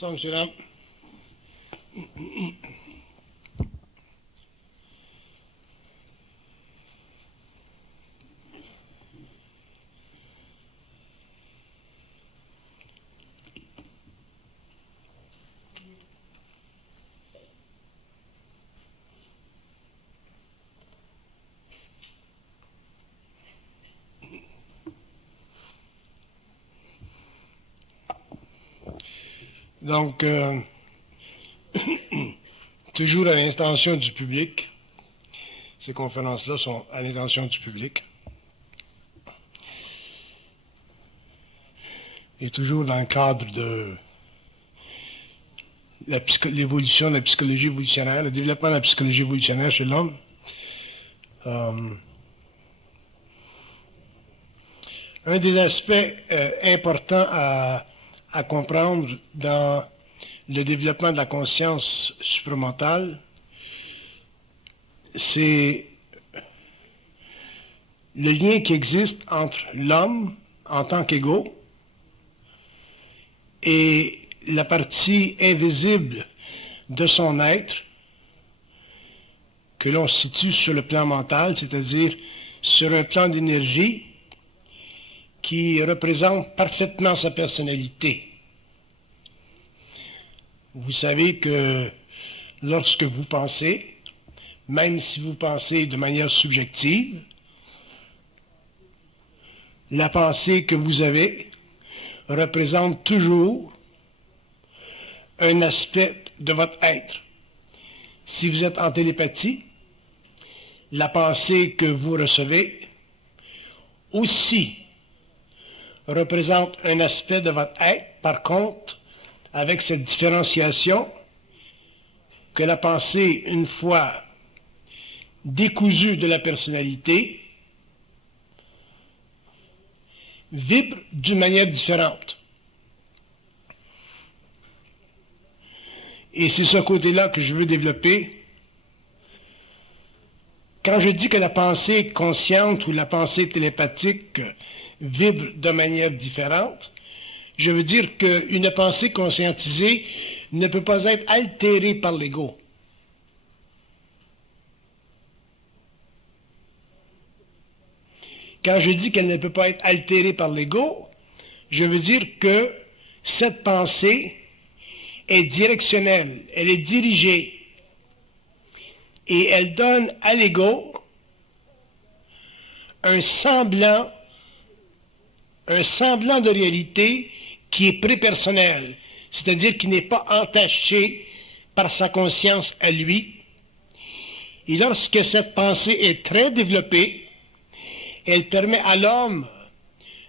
Ça, monsieur Lam. Donc, toujours à l'intention du public, ces conférences-là sont à l'intention du public, et toujours dans le cadre de l'évolution de la psychologie évolutionnaire, le développement de la psychologie évolutionnaire chez l'homme. Un des aspects importants à comprendre dans le développement de la conscience supramentale, c'est le lien qui existe entre l'homme en tant qu'ego et la partie invisible de son être que l'on situe sur le plan mental, c'est-à-dire sur un plan d'énergie qui représente parfaitement sa personnalité. Vous savez que lorsque vous pensez, même si vous pensez de manière subjective, la pensée que vous avez représente toujours un aspect de votre être. Si vous êtes en télépathie, la pensée que vous recevez aussi représente un aspect de votre être, par contre, avec cette différenciation que la pensée, une fois décousue de la personnalité, vibre d'une manière différente. Et c'est ce côté-là que je veux développer. Quand je dis que la pensée consciente ou la pensée télépathique vibre de manière différente, je veux dire qu'une pensée conscientisée ne peut pas être altérée par l'ego. Quand je dis qu'elle ne peut pas être altérée par l'ego, je veux dire que cette pensée est directionnelle, elle est dirigée, et elle donne à l'ego un semblant de réalité qui est prépersonnel, c'est-à-dire qui n'est pas entaché par sa conscience à lui. Et lorsque cette pensée est très développée, elle permet à l'homme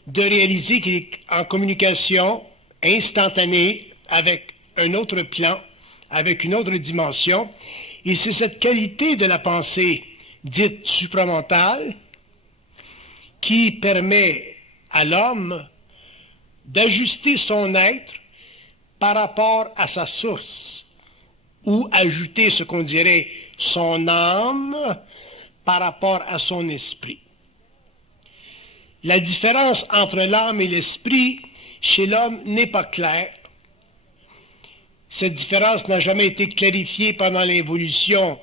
de réaliser qu'il est en communication instantanée avec un autre plan, avec une autre dimension. Et c'est cette qualité de la pensée dite supramentale qui permet à l'homme d'ajuster son être par rapport à sa source, ou ajouter ce qu'on dirait son âme par rapport à son esprit. La différence entre l'âme et l'esprit chez l'homme n'est pas claire. Cette différence n'a jamais été clarifiée pendant l'évolution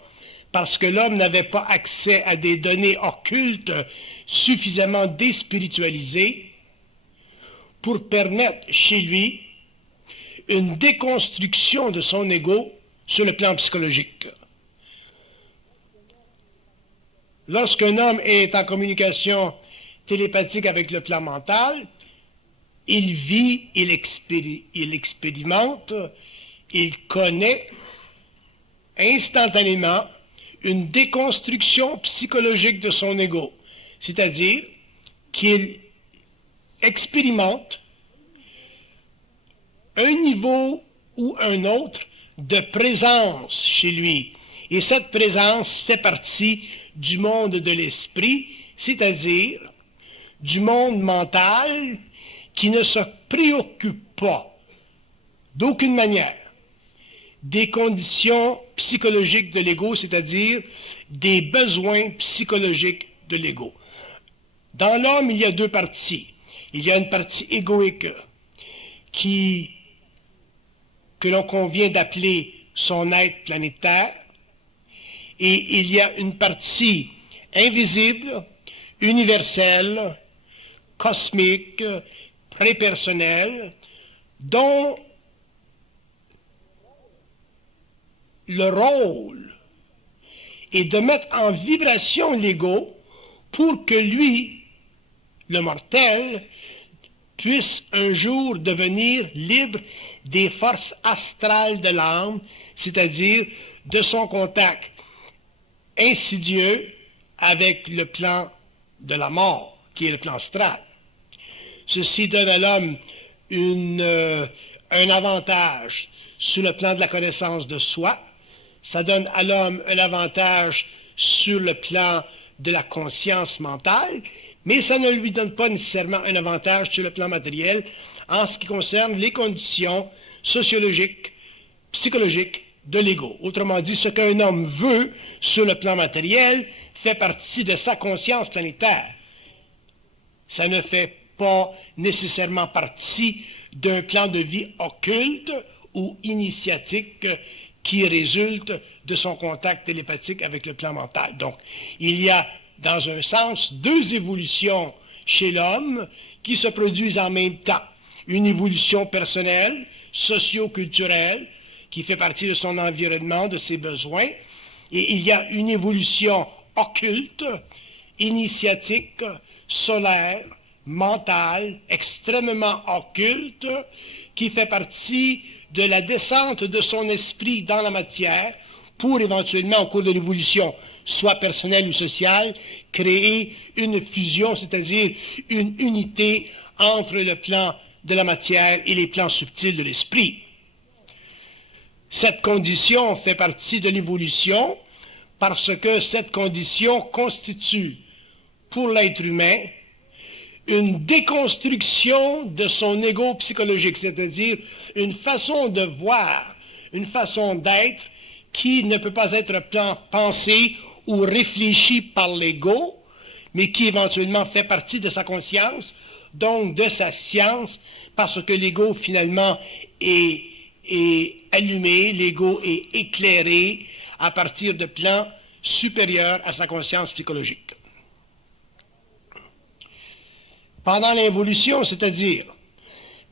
parce que l'homme n'avait pas accès à des données occultes suffisamment déspiritualisées pour permettre chez lui une déconstruction de son ego sur le plan psychologique. Lorsqu'un homme est en communication télépathique avec le plan mental, il vit, il expérimente, il connaît instantanément une déconstruction psychologique de son ego, c'est-à-dire qu'il expérimente un niveau ou un autre de présence chez lui. Et cette présence fait partie du monde de l'esprit, c'est-à-dire du monde mental qui ne se préoccupe pas d'aucune manière des conditions psychologiques de l'ego, c'est-à-dire des besoins psychologiques de l'ego. Dans l'homme, il y a deux parties. Il y a une partie égoïque qui que l'on convient d'appeler son être planétaire, et il y a une partie invisible, universelle, cosmique, prépersonnelle, dont le rôle est de mettre en vibration l'ego pour que lui, le mortel, puisse un jour devenir libre des forces astrales de l'âme, c'est-à-dire de son contact insidieux avec le plan de la mort, qui est le plan astral. Ceci donne à l'homme un avantage sur le plan de la connaissance de soi, ça donne à l'homme un avantage sur le plan de la conscience mentale, mais ça ne lui donne pas nécessairement un avantage sur le plan matériel en ce qui concerne les conditions sociologiques, psychologiques de l'ego. Autrement dit, ce qu'un homme veut sur le plan matériel fait partie de sa conscience planétaire. Ça ne fait pas nécessairement partie d'un plan de vie occulte ou initiatique qui résulte de son contact télépathique avec le plan mental. Donc, il y a, dans un sens, deux évolutions chez l'homme qui se produisent en même temps. Une évolution personnelle, socio-culturelle, qui fait partie de son environnement, de ses besoins, et il y a une évolution occulte, initiatique, solaire, mentale, extrêmement occulte, qui fait partie de la descente de son esprit dans la matière pour éventuellement, au cours de l'évolution, soit personnelle ou sociale, créer une fusion, c'est-à-dire une unité entre le plan de la matière et les plans subtils de l'esprit. Cette condition fait partie de l'évolution parce que cette condition constitue pour l'être humain une déconstruction de son ego psychologique, c'est-à-dire une façon de voir, une façon d'être qui ne peut pas être pensée ou réfléchie par l'ego, mais qui éventuellement fait partie de sa conscience, donc de sa science, parce que l'ego finalement est allumé, l'ego est éclairé à partir de plans supérieurs à sa conscience psychologique. Pendant l'évolution, c'est-à-dire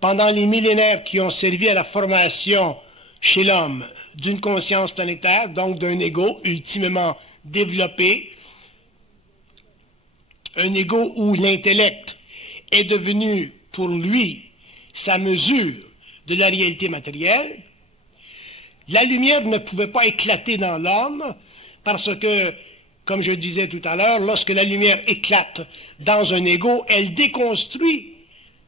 pendant les millénaires qui ont servi à la formation chez l'homme d'une conscience planétaire, donc d'un ego ultimement développé, un ego où l'intellect est devenu pour lui sa mesure de la réalité matérielle, la lumière ne pouvait pas éclater dans l'homme parce que, comme je disais tout à l'heure, lorsque la lumière éclate dans un ego, elle déconstruit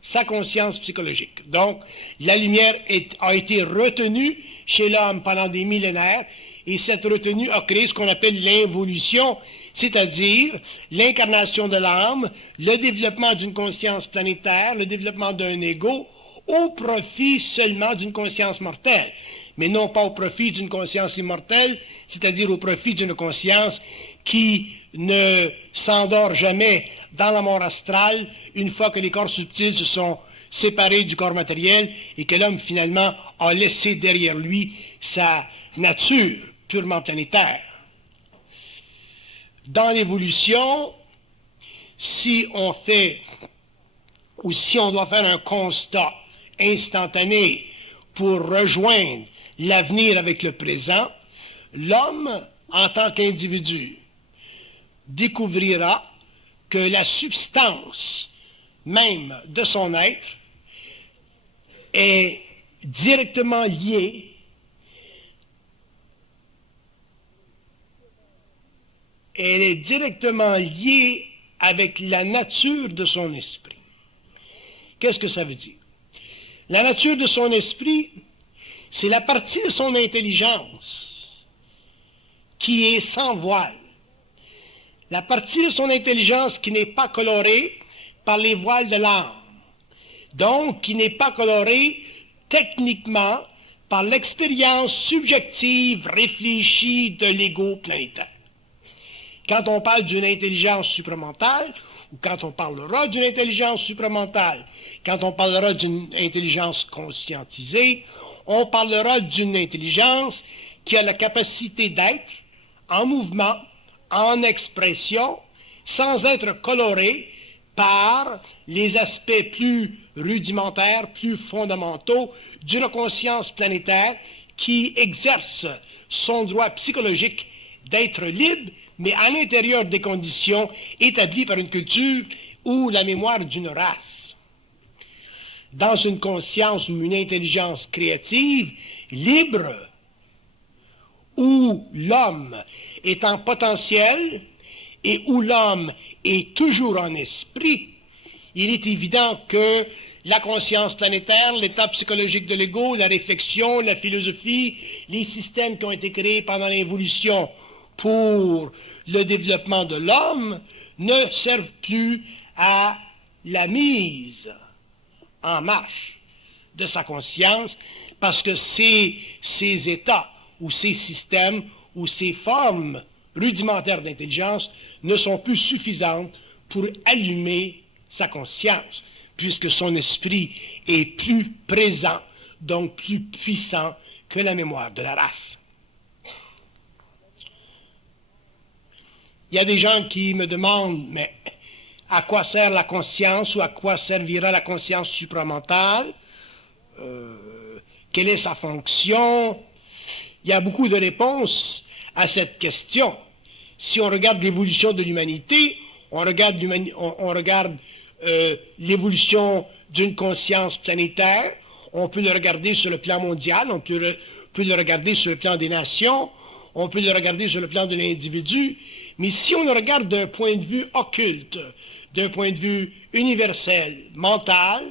sa conscience psychologique. Donc, la lumière a été retenue chez l'homme pendant des millénaires, et cette retenue a créé ce qu'on appelle l'involution, c'est-à-dire l'incarnation de l'âme, le développement d'une conscience planétaire, le développement d'un ego, au profit seulement d'une conscience mortelle, mais non pas au profit d'une conscience immortelle, c'est-à-dire au profit d'une conscience qui ne s'endort jamais dans la mort astrale une fois que les corps subtils se sont séparés du corps matériel et que l'homme finalement a laissé derrière lui sa nature purement planétaire. Dans l'évolution, si on fait ou si on doit faire un constat instantané pour rejoindre l'avenir avec le présent, l'homme, en tant qu'individu, découvrira que la substance même de son être est directement liée avec la nature de son esprit. Qu'est-ce que ça veut dire? La nature de son esprit, c'est la partie de son intelligence qui est sans voile. La partie de son intelligence qui n'est pas colorée par les voiles de l'âme. Donc, qui n'est pas colorée techniquement par l'expérience subjective réfléchie de l'ego planétaire. Quand on parle d'une intelligence supramentale, ou quand on parlera d'une intelligence supramentale, quand on parlera d'une intelligence conscientisée, on parlera d'une intelligence qui a la capacité d'être en mouvement, en expression, sans être colorée par les aspects plus rudimentaires, plus fondamentaux d'une conscience planétaire qui exerce son droit psychologique d'être libre, mais à l'intérieur des conditions établies par une culture ou la mémoire d'une race. Dans une conscience ou une intelligence créative libre, où l'homme est en potentiel et où l'homme est toujours en esprit, il est évident que la conscience planétaire, l'état psychologique de l'ego, la réflexion, la philosophie, les systèmes qui ont été créés pendant l'évolution pour le développement de l'homme ne servent plus à la mise en marche de sa conscience parce que ces états ou ces systèmes ou ces formes rudimentaires d'intelligence ne sont plus suffisantes pour allumer sa conscience, puisque son esprit est plus présent, donc plus puissant que la mémoire de la race. Il y a des gens qui me demandent, mais à quoi sert la conscience ou à quoi servira la conscience supramentale? Quelle est sa fonction? Il y a beaucoup de réponses à cette question. Si on regarde l'évolution de l'humanité, on regarde l'évolution d'une conscience planétaire, on peut le regarder sur le plan mondial, on peut le regarder sur le plan des nations, on peut le regarder sur le plan de l'individu, mais si on le regarde d'un point de vue occulte, d'un point de vue universel, mental,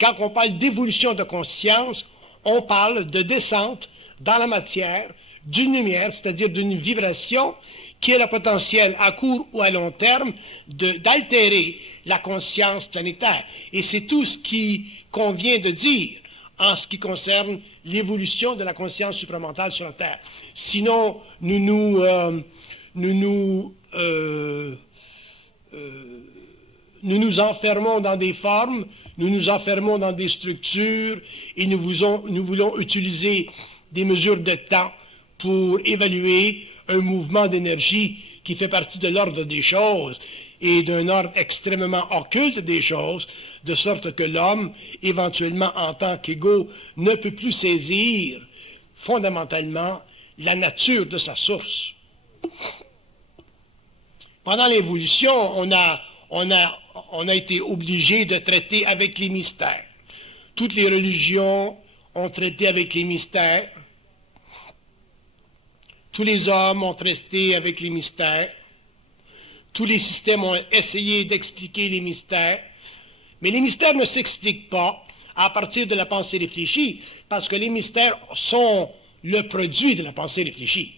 quand on parle d'évolution de conscience, on parle de descente dans la matière d'une lumière, c'est-à-dire d'une vibration qui a le potentiel à court ou à long terme d'altérer la conscience planétaire. Et c'est tout ce qu'on vient de dire en ce qui concerne l'évolution de la conscience supramentale sur la Terre. Sinon, nous nous enfermons dans des formes, nous nous enfermons dans des structures et nous voulons utiliser des mesures de temps pour évaluer un mouvement d'énergie qui fait partie de l'ordre des choses et d'un ordre extrêmement occulte des choses, de sorte que l'homme, éventuellement en tant qu'égo, ne peut plus saisir fondamentalement la nature de sa source. Pendant l'évolution, on a été obligé de traiter avec les mystères. Toutes les religions ont traité avec les mystères. Tous les hommes ont traité avec les mystères. Tous les systèmes ont essayé d'expliquer les mystères. Mais les mystères ne s'expliquent pas à partir de la pensée réfléchie, parce que les mystères sont le produit de la pensée réfléchie.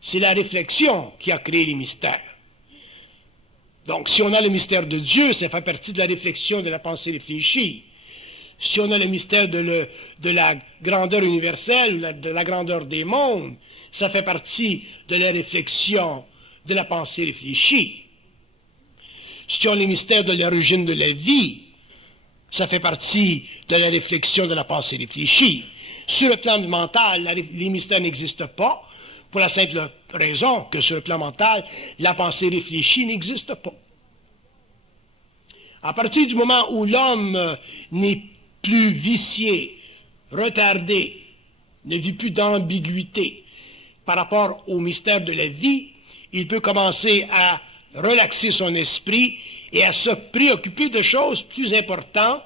C'est la réflexion qui a créé les mystères. Donc, si on a le mystère de Dieu, ça fait partie de la réflexion de la pensée réfléchie. Si on a le mystère de la grandeur universelle, de la grandeur des mondes, ça fait partie de la réflexion de la pensée réfléchie. Si on a le mystère de l'origine de la vie, ça fait partie de la réflexion de la pensée réfléchie. Sur le plan mental, les mystères n'existent pas, pour la simple raison que sur le plan mental, la pensée réfléchie n'existe pas. À partir du moment où l'homme n'est plus vicié, retardé, ne vit plus d'ambiguïté par rapport au mystère de la vie, il peut commencer à relaxer son esprit et à se préoccuper de choses plus importantes,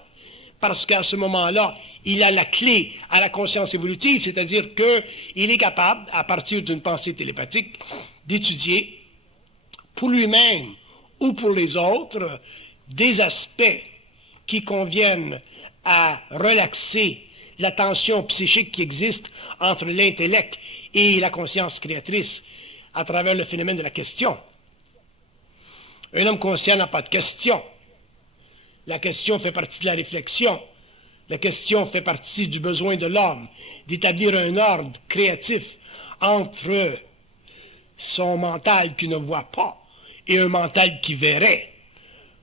parce qu'à ce moment-là, il a la clé à la conscience évolutive, c'est-à-dire qu'il est capable, à partir d'une pensée télépathique, d'étudier pour lui-même ou pour les autres des aspects qui conviennent à relaxer la tension psychique qui existe entre l'intellect et la conscience créatrice à travers le phénomène de la question. Un homme conscient n'a pas de question. La question fait partie de la réflexion. La question fait partie du besoin de l'homme d'établir un ordre créatif entre son mental qui ne voit pas et un mental qui verrait.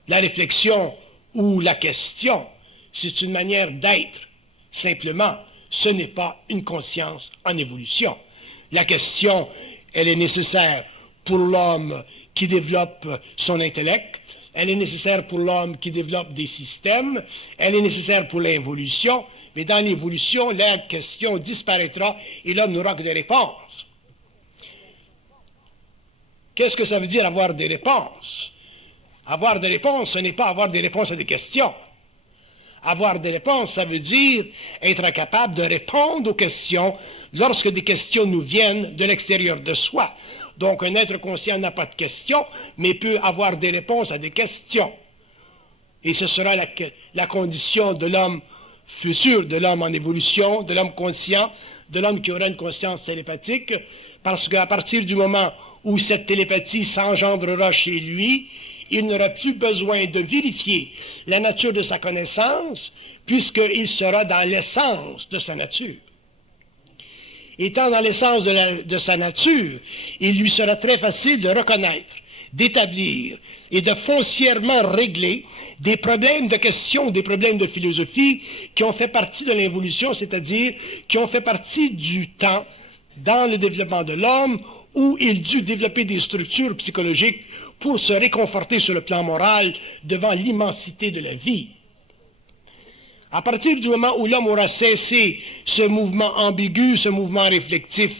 La réflexion ou la question, c'est une manière d'être. Simplement, ce n'est pas une conscience en évolution. La question, elle est nécessaire pour l'homme qui développe son intellect, elle est nécessaire pour l'homme qui développe des systèmes, elle est nécessaire pour l'évolution, mais dans l'évolution, la question disparaîtra et l'homme n'aura que des réponses. Qu'est-ce que ça veut dire avoir des réponses? Avoir des réponses, ce n'est pas avoir des réponses à des questions. Avoir des réponses, ça veut dire être capable de répondre aux questions lorsque des questions nous viennent de l'extérieur de soi. Donc, un être conscient n'a pas de questions, mais peut avoir des réponses à des questions. Et ce sera la condition de l'homme futur, de l'homme en évolution, de l'homme conscient, de l'homme qui aura une conscience télépathique, parce qu'à partir du moment où cette télépathie s'engendrera chez lui, il n'aura plus besoin de vérifier la nature de sa connaissance, puisqu'il sera dans l'essence de sa nature. Étant dans l'essence de sa nature, il lui sera très facile de reconnaître, d'établir et de foncièrement régler des problèmes de questions, des problèmes de philosophie qui ont fait partie de l'évolution, c'est-à-dire qui ont fait partie du temps dans le développement de l'homme où il dut développer des structures psychologiques pour se réconforter sur le plan moral devant l'immensité de la vie. À partir du moment où l'homme aura cessé ce mouvement ambigu, ce mouvement réflectif,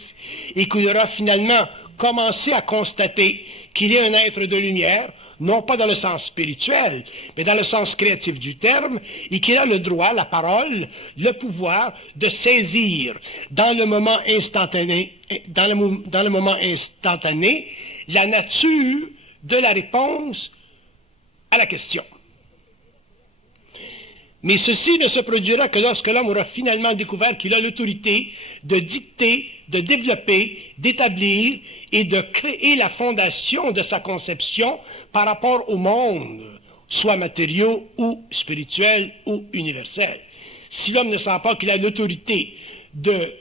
et qu'il aura finalement commencé à constater qu'il est un être de lumière, non pas dans le sens spirituel, mais dans le sens créatif du terme, et qu'il a le droit, la parole, le pouvoir de saisir dans le moment instantané, la nature de la réponse à la question. Mais ceci ne se produira que lorsque l'homme aura finalement découvert qu'il a l'autorité de dicter, de développer, d'établir et de créer la fondation de sa conception par rapport au monde, soit matériaux ou spirituels ou universels. Si l'homme ne sent pas qu'il a l'autorité de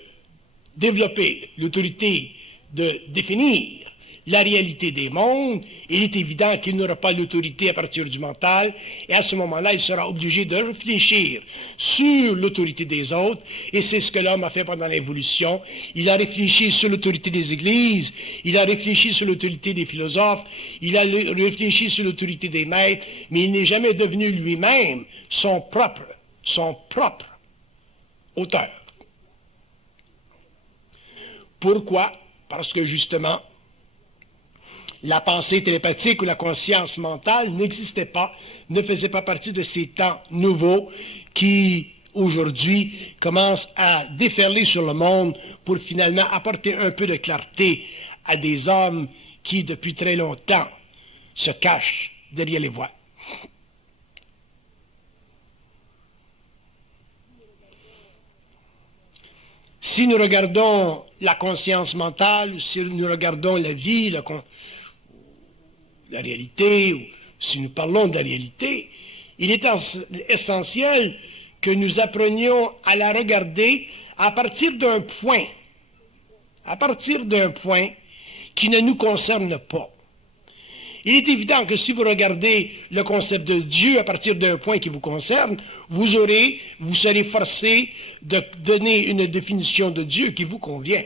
développer, l'autorité de définir la réalité des mondes, il est évident qu'il n'aura pas l'autorité à partir du mental, et à ce moment-là, il sera obligé de réfléchir sur l'autorité des autres, et c'est ce que l'homme a fait pendant l'évolution. Il a réfléchi sur l'autorité des églises, il a réfléchi sur l'autorité des philosophes, il a réfléchi sur l'autorité des maîtres, mais il n'est jamais devenu lui-même son propre auteur. Pourquoi? Parce que justement, la pensée télépathique ou la conscience mentale n'existait pas, ne faisait pas partie de ces temps nouveaux qui, aujourd'hui, commencent à déferler sur le monde pour finalement apporter un peu de clarté à des hommes qui, depuis très longtemps, se cachent derrière les voiles. Si nous regardons la conscience mentale, si nous regardons la vie, la réalité, ou si nous parlons de la réalité, il est essentiel que nous apprenions à la regarder à partir d'un point qui ne nous concerne pas. Il est évident que si vous regardez le concept de Dieu à partir d'un point qui vous concerne, vous serez forcé de donner une définition de Dieu qui vous convient.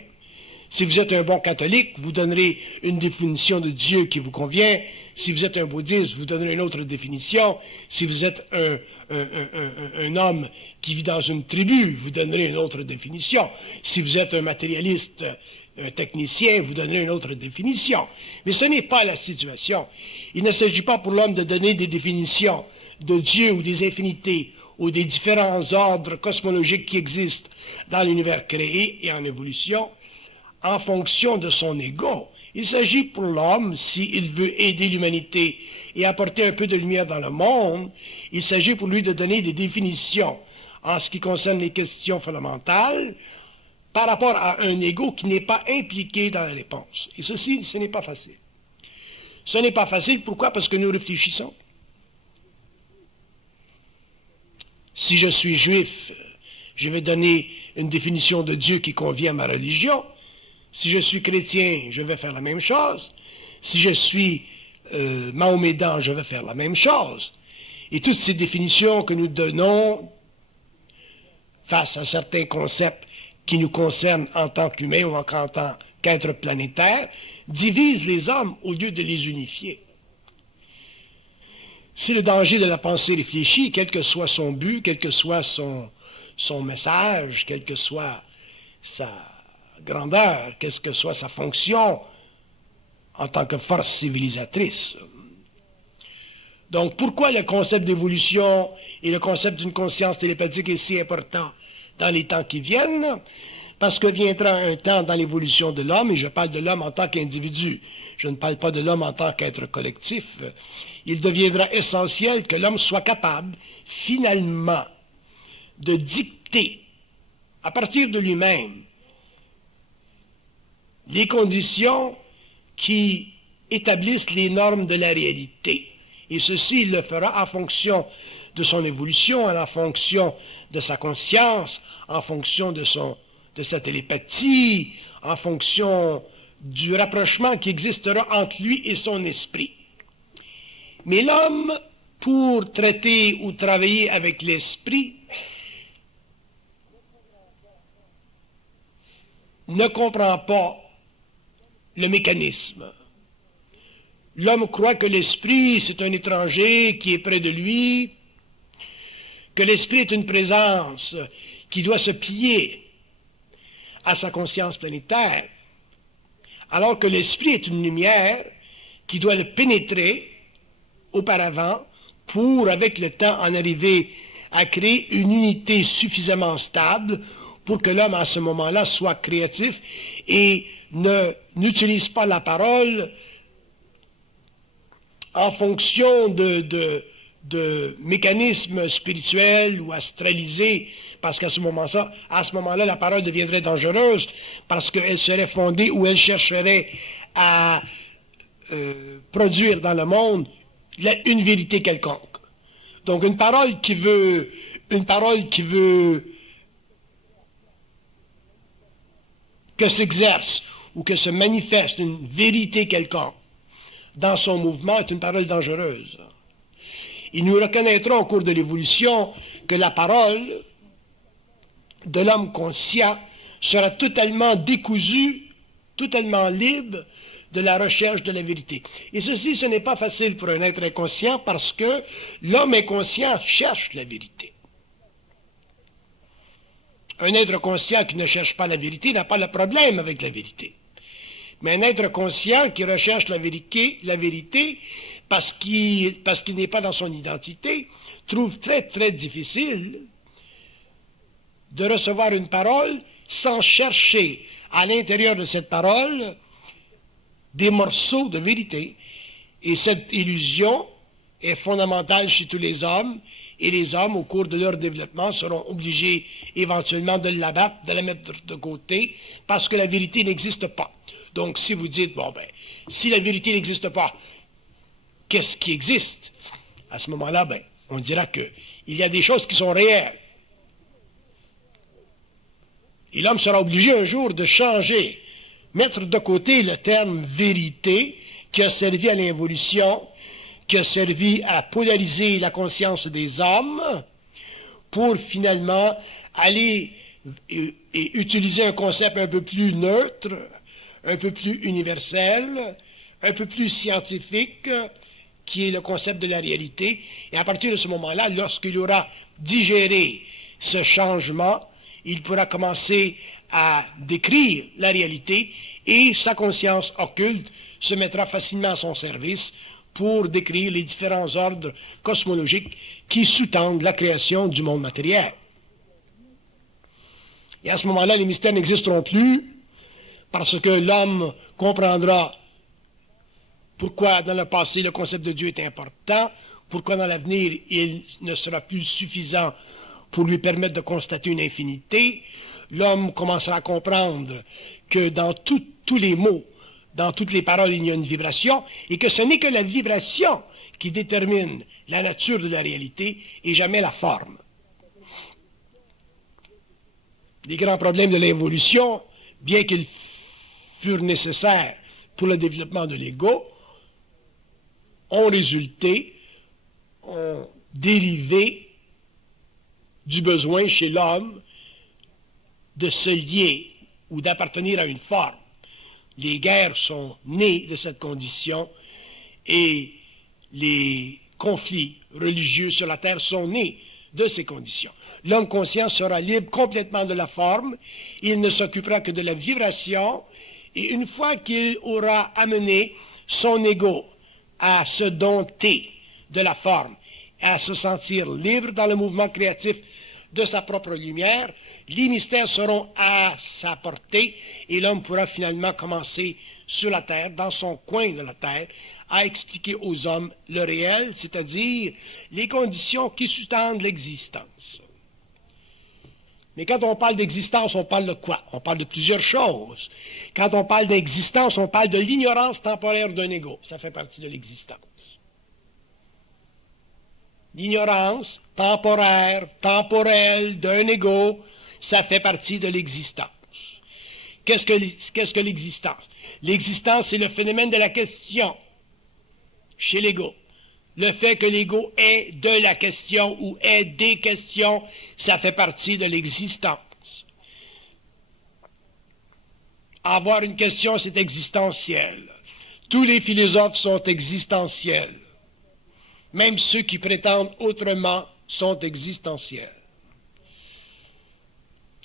Si vous êtes un bon catholique, vous donnerez une définition de Dieu qui vous convient. Si vous êtes un bouddhiste, vous donnerez une autre définition. Si vous êtes un homme qui vit dans une tribu, vous donnerez une autre définition. Si vous êtes un matérialiste, un technicien, vous donnerez une autre définition. Mais ce n'est pas la situation. Il ne s'agit pas pour l'homme de donner des définitions de Dieu ou des infinités ou des différents ordres cosmologiques qui existent dans l'univers créé et en évolution, en fonction de son ego. Il s'agit pour l'homme, s'il veut aider l'humanité et apporter un peu de lumière dans le monde, il s'agit pour lui de donner des définitions en ce qui concerne les questions fondamentales par rapport à un ego qui n'est pas impliqué dans la réponse. Et ceci, ce n'est pas facile. Ce n'est pas facile, pourquoi? Parce que nous réfléchissons. Si je suis juif, je vais donner une définition de Dieu qui convient à ma religion. Si je suis chrétien, je vais faire la même chose. Si je suis mahomédan, je vais faire la même chose. Et toutes ces définitions que nous donnons face à certains concepts qui nous concernent en tant qu'humains ou en tant qu'êtres planétaires, divise les hommes au lieu de les unifier. C'est le danger de la pensée réfléchie, quel que soit son but, quel que soit son message, quelle que soit sa grandeur, quelle que soit sa fonction en tant que force civilisatrice. Donc, pourquoi le concept d'évolution et le concept d'une conscience télépathique est si important dans les temps qui viennent? Parce que viendra un temps dans l'évolution de l'homme, et je parle de l'homme en tant qu'individu, je ne parle pas de l'homme en tant qu'être collectif, il deviendra essentiel que l'homme soit capable, finalement, de dicter, à partir de lui-même, les conditions qui établissent les normes de la réalité. Et ceci, il le fera en fonction de son évolution, en fonction de sa conscience, en fonction de sa télépathie, en fonction du rapprochement qui existera entre lui et son esprit. Mais l'homme, pour traiter ou travailler avec l'esprit, ne comprend pas le mécanisme. L'homme croit que l'esprit, c'est un étranger qui est près de lui, que l'esprit est une présence qui doit se plier à sa conscience planétaire, alors que l'esprit est une lumière qui doit le pénétrer auparavant pour, avec le temps, en arriver à créer une unité suffisamment stable pour que l'homme, à ce moment-là, soit créatif et n'utilise pas la parole en fonction de mécanismes spirituels ou astralisés, parce qu'à ce moment-là, la parole deviendrait dangereuse, parce qu'elle serait fondée ou elle chercherait à produire dans le monde une vérité quelconque. Donc une parole qui veut que s'exerce ou que se manifeste une vérité quelconque dans son mouvement est une parole dangereuse. Et nous reconnaîtrons au cours de l'évolution que la parole de l'homme conscient sera totalement décousue, totalement libre de la recherche de la vérité. Et ceci, ce n'est pas facile pour un être inconscient parce que l'homme inconscient cherche la vérité. Un être conscient qui ne cherche pas la vérité n'a pas le problème avec la vérité. Mais un être conscient qui recherche la vérité parce qu'il n'est pas dans son identité, trouve très, très difficile de recevoir une parole sans chercher à l'intérieur de cette parole des morceaux de vérité. Et cette illusion est fondamentale chez tous les hommes, et les hommes, au cours de leur développement, seront obligés éventuellement de l'abattre, de la mettre de côté, parce que la vérité n'existe pas. Donc, si vous dites, si la vérité n'existe pas, qu'est-ce qui existe? À ce moment-là, on dira qu'il y a des choses qui sont réelles. Et l'homme sera obligé un jour de changer, mettre de côté le terme vérité qui a servi à l'évolution, qui a servi à polariser la conscience des hommes, pour finalement aller et utiliser un concept un peu plus neutre, un peu plus universel, un peu plus scientifique, qui est le concept de la réalité. Et à partir de ce moment-là, lorsqu'il aura digéré ce changement, il pourra commencer à décrire la réalité et sa conscience occulte se mettra facilement à son service pour décrire les différents ordres cosmologiques qui sous-tendent la création du monde matériel. Et à ce moment-là, les mystères n'existeront plus parce que l'homme comprendra pourquoi dans le passé le concept de Dieu est important, pourquoi dans l'avenir il ne sera plus suffisant pour lui permettre de constater une infinité. L'homme commencera à comprendre que dans tous les mots, dans toutes les paroles, il y a une vibration, et que ce n'est que la vibration qui détermine la nature de la réalité et jamais la forme. Les grands problèmes de l'évolution, bien qu'ils furent nécessaires pour le développement de l'ego, ont dérivé du besoin chez l'homme de se lier ou d'appartenir à une forme. Les guerres sont nées de cette condition et les conflits religieux sur la terre sont nés de ces conditions. L'homme conscient sera libre complètement de la forme, il ne s'occupera que de la vibration, et une fois qu'il aura amené son ego à se dompter de la forme, à se sentir libre dans le mouvement créatif de sa propre lumière, les mystères seront à sa portée et l'homme pourra finalement commencer sur la terre, dans son coin de la terre, à expliquer aux hommes le réel, c'est-à-dire les conditions qui sous-tendent l'existence. Mais quand on parle d'existence, on parle de quoi? On parle de plusieurs choses. Quand on parle d'existence, on parle de l'ignorance temporaire d'un ego. Ça fait partie de l'existence. L'ignorance temporaire, temporelle d'un ego, ça fait partie de l'existence. Qu'est-ce que l'existence? L'existence, c'est le phénomène de la question chez l'ego. Le fait que l'ego est de la question ou est des questions, ça fait partie de l'existence. Avoir une question, c'est existentiel. Tous les philosophes sont existentiels. Même ceux qui prétendent autrement sont existentiels.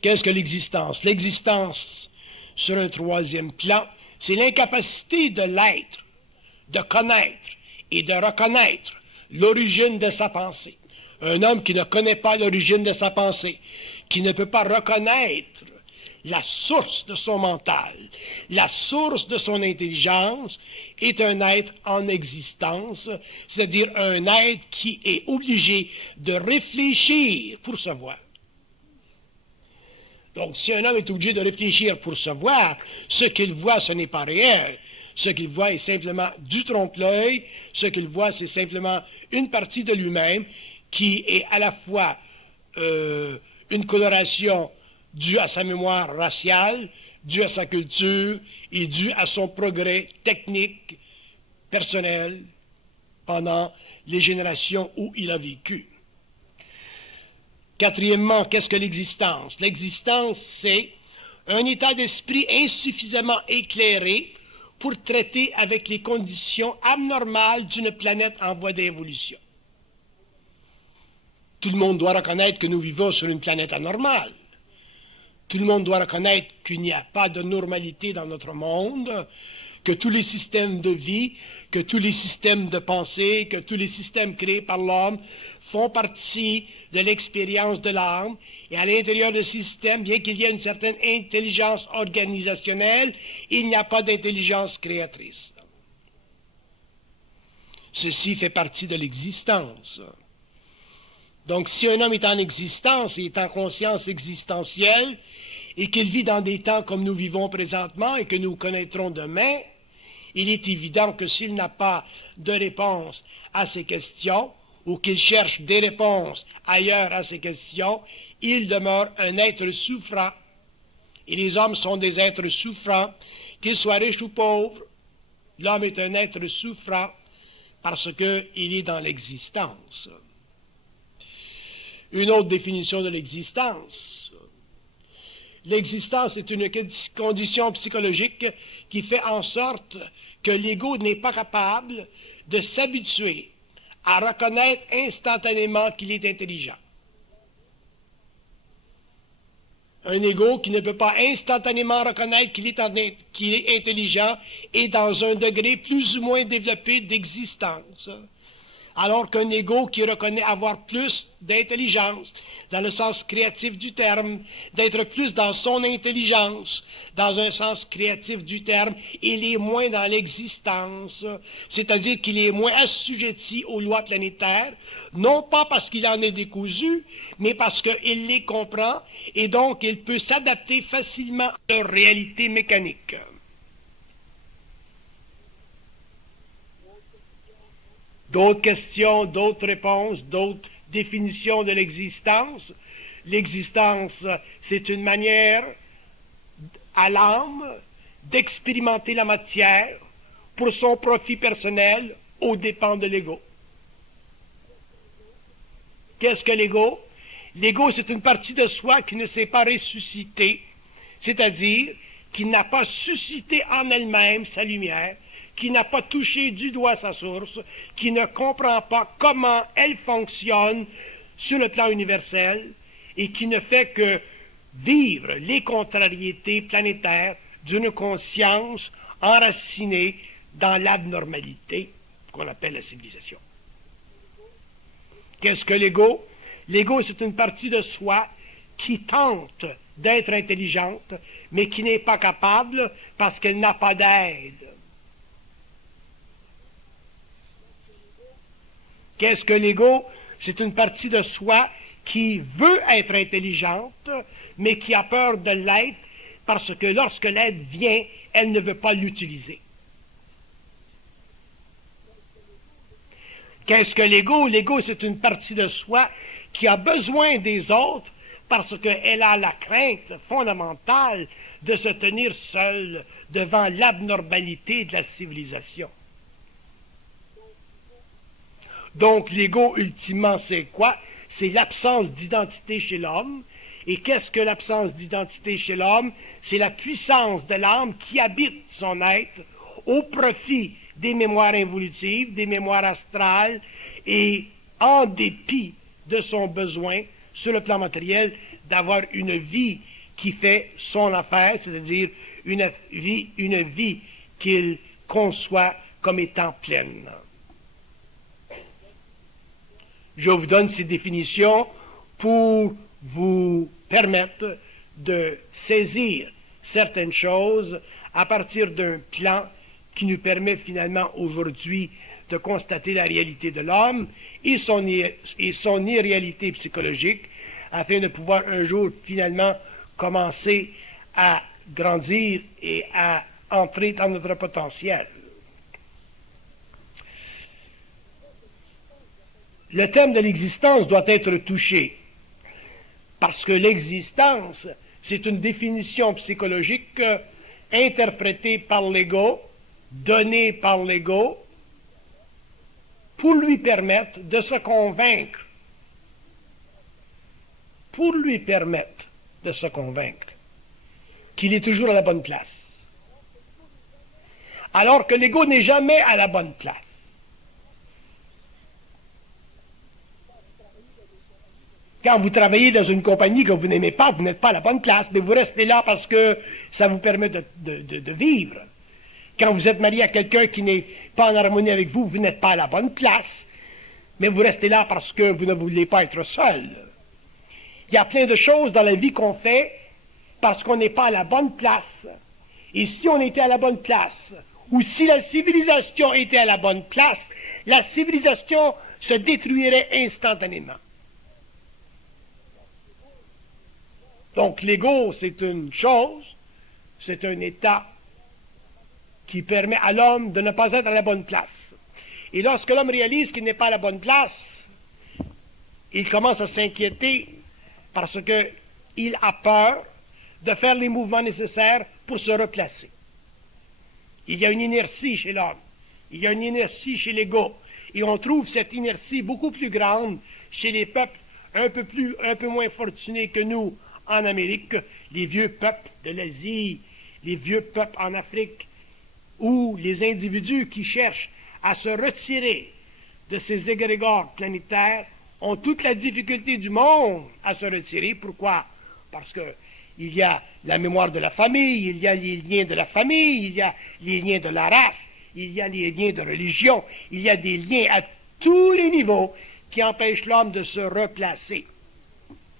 Qu'est-ce que l'existence? L'existence, sur un troisième plan, c'est l'incapacité de l'être, de connaître et de reconnaître l'origine de sa pensée. Un homme qui ne connaît pas l'origine de sa pensée, qui ne peut pas reconnaître la source de son mental, la source de son intelligence, est un être en existence, c'est-à-dire un être qui est obligé de réfléchir pour se voir. Donc, si un homme est obligé de réfléchir pour se voir, ce qu'il voit, ce n'est pas réel. Ce qu'il voit est simplement du trompe-l'œil. Ce qu'il voit, c'est simplement une partie de lui-même qui est à la fois une coloration due à sa mémoire raciale, due à sa culture et due à son progrès technique, personnel, pendant les générations où il a vécu. Quatrièmement, qu'est-ce que l'existence? L'existence, c'est un état d'esprit insuffisamment éclairé pour traiter avec les conditions abnormales d'une planète en voie d'évolution. Tout le monde doit reconnaître que nous vivons sur une planète anormale. Tout le monde doit reconnaître qu'il n'y a pas de normalité dans notre monde, que tous les systèmes de vie, que tous les systèmes de pensée, que tous les systèmes créés par l'homme font partie de l'expérience de l'âme, et à l'intérieur de ces systèmes, bien qu'il y ait une certaine intelligence organisationnelle, il n'y a pas d'intelligence créatrice. Ceci fait partie de l'existence. Donc, si un homme est en existence et est en conscience existentielle, et qu'il vit dans des temps comme nous vivons présentement et que nous connaîtrons demain, il est évident que s'il n'a pas de réponse à ces questions, ou qu'il cherche des réponses ailleurs à ces questions, il demeure un être souffrant. Et les hommes sont des êtres souffrants, qu'ils soient riches ou pauvres. L'homme est un être souffrant parce qu'il est dans l'existence. Une autre définition de l'existence. L'existence est une condition psychologique qui fait en sorte que l'ego n'est pas capable de s'habituer à reconnaître instantanément qu'il est intelligent. Un ego qui ne peut pas instantanément reconnaître qu'il est intelligent est dans un degré plus ou moins développé d'existence. Alors qu'un ego qui reconnaît avoir plus d'intelligence, dans le sens créatif du terme, d'être plus dans son intelligence, dans un sens créatif du terme, il est moins dans l'existence, c'est-à-dire qu'il est moins assujetti aux lois planétaires, non pas parce qu'il en est décousu, mais parce qu'il les comprend, et donc il peut s'adapter facilement à leur réalité mécanique. D'autres questions, d'autres réponses, d'autres définitions de l'existence. L'existence, c'est une manière à l'âme d'expérimenter la matière pour son profit personnel aux dépens de l'ego. Qu'est-ce que l'ego? L'ego, c'est une partie de soi qui ne s'est pas ressuscitée, c'est-à-dire qui n'a pas suscité en elle-même sa lumière, qui n'a pas touché du doigt sa source, qui ne comprend pas comment elle fonctionne sur le plan universel et qui ne fait que vivre les contrariétés planétaires d'une conscience enracinée dans l'abnormalité qu'on appelle la civilisation. Qu'est-ce que l'ego? L'ego, c'est une partie de soi qui tente d'être intelligente, mais qui n'est pas capable parce qu'elle n'a pas d'aide. Qu'est-ce que l'ego? C'est une partie de soi qui veut être intelligente, mais qui a peur de l'être parce que lorsque l'aide vient, elle ne veut pas l'utiliser. Qu'est-ce que l'ego? L'ego, c'est une partie de soi qui a besoin des autres parce qu'elle a la crainte fondamentale de se tenir seule devant l'abnormalité de la civilisation. Donc, l'ego, ultimement, c'est quoi? C'est l'absence d'identité chez l'homme. Et qu'est-ce que l'absence d'identité chez l'homme? C'est la puissance de l'âme qui habite son être au profit des mémoires involutives, des mémoires astrales, et en dépit de son besoin, sur le plan matériel, d'avoir une vie qui fait son affaire, c'est-à-dire une vie qu'il conçoit comme étant pleine. Je vous donne ces définitions pour vous permettre de saisir certaines choses à partir d'un plan qui nous permet finalement aujourd'hui de constater la réalité de l'homme et son irréalité psychologique afin de pouvoir un jour finalement commencer à grandir et à entrer dans notre potentiel. Le thème de l'existence doit être touché, parce que l'existence, c'est une définition psychologique interprétée par l'ego, donnée par l'ego, pour lui permettre de se convaincre. Pour lui permettre de se convaincre qu'il est toujours à la bonne place. Alors que l'ego n'est jamais à la bonne place. Quand vous travaillez dans une compagnie que vous n'aimez pas, vous n'êtes pas à la bonne place, mais vous restez là parce que ça vous permet de vivre. Quand vous êtes marié à quelqu'un qui n'est pas en harmonie avec vous, vous n'êtes pas à la bonne place, mais vous restez là parce que vous ne voulez pas être seul. Il y a plein de choses dans la vie qu'on fait parce qu'on n'est pas à la bonne place. Et si on était à la bonne place, ou si la civilisation était à la bonne place, la civilisation se détruirait instantanément. Donc l'ego, c'est une chose, c'est un état qui permet à l'homme de ne pas être à la bonne place. Et lorsque l'homme réalise qu'il n'est pas à la bonne place, il commence à s'inquiéter parce qu'il a peur de faire les mouvements nécessaires pour se replacer. Il y a une inertie chez l'homme, il y a une inertie chez l'ego, et on trouve cette inertie beaucoup plus grande chez les peuples un peu moins fortunés que nous en Amérique, les vieux peuples de l'Asie, les vieux peuples en Afrique, ou les individus qui cherchent à se retirer de ces égrégores planétaires ont toute la difficulté du monde à se retirer. Pourquoi? Parce qu'il y a la mémoire de la famille, il y a les liens de la famille, il y a les liens de la race, il y a les liens de religion, il y a des liens à tous les niveaux qui empêchent l'homme de se replacer.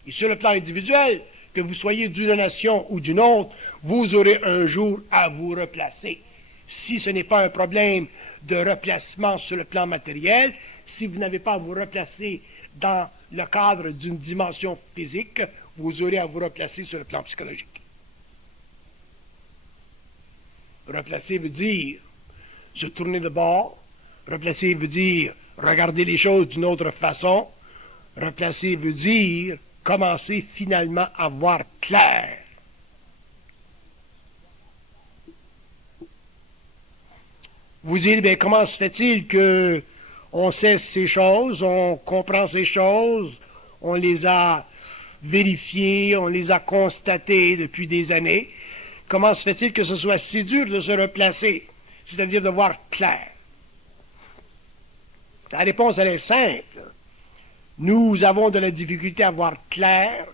Et sur le plan individuel, que vous soyez d'une nation ou d'une autre, vous aurez un jour à vous replacer. Si ce n'est pas un problème de replacement sur le plan matériel, si vous n'avez pas à vous replacer dans le cadre d'une dimension physique, vous aurez à vous replacer sur le plan psychologique. Replacer veut dire se tourner de bord. Replacer veut dire regarder les choses d'une autre façon. Replacer veut dire commencer finalement à voir clair. Vous dites, bien, comment se fait-il qu'on sait ces choses, on comprend ces choses, on les a vérifiés, on les a constatés depuis des années. Comment se fait-il que ce soit si dur de se replacer, c'est-à-dire de voir clair? La réponse, elle est simple. Nous avons de la difficulté à voir clair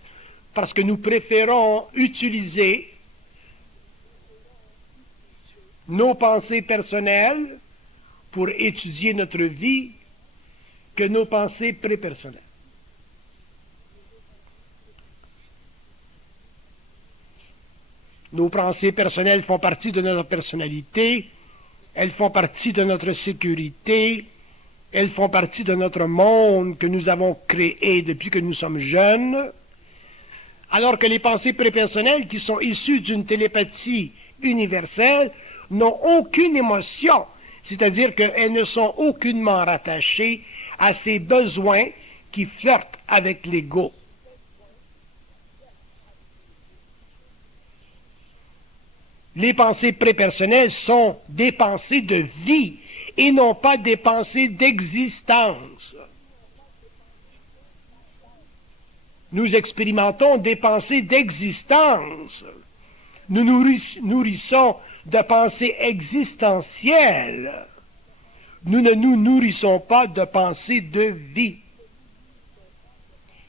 parce que nous préférons utiliser nos pensées personnelles pour étudier notre vie que nos pensées prépersonnelles. Nos pensées personnelles font partie de notre personnalité, elles font partie de notre sécurité, elles font partie de notre monde que nous avons créé depuis que nous sommes jeunes, alors que les pensées prépersonnelles qui sont issues d'une télépathie universelle n'ont aucune émotion, c'est-à-dire qu'elles ne sont aucunement rattachées à ces besoins qui flirtent avec l'ego. Les pensées prépersonnelles sont des pensées de vie et non pas des pensées d'existence. Nous expérimentons des pensées d'existence. Nous nourrissons de pensées existentielles. Nous ne nous nourrissons pas de pensées de vie.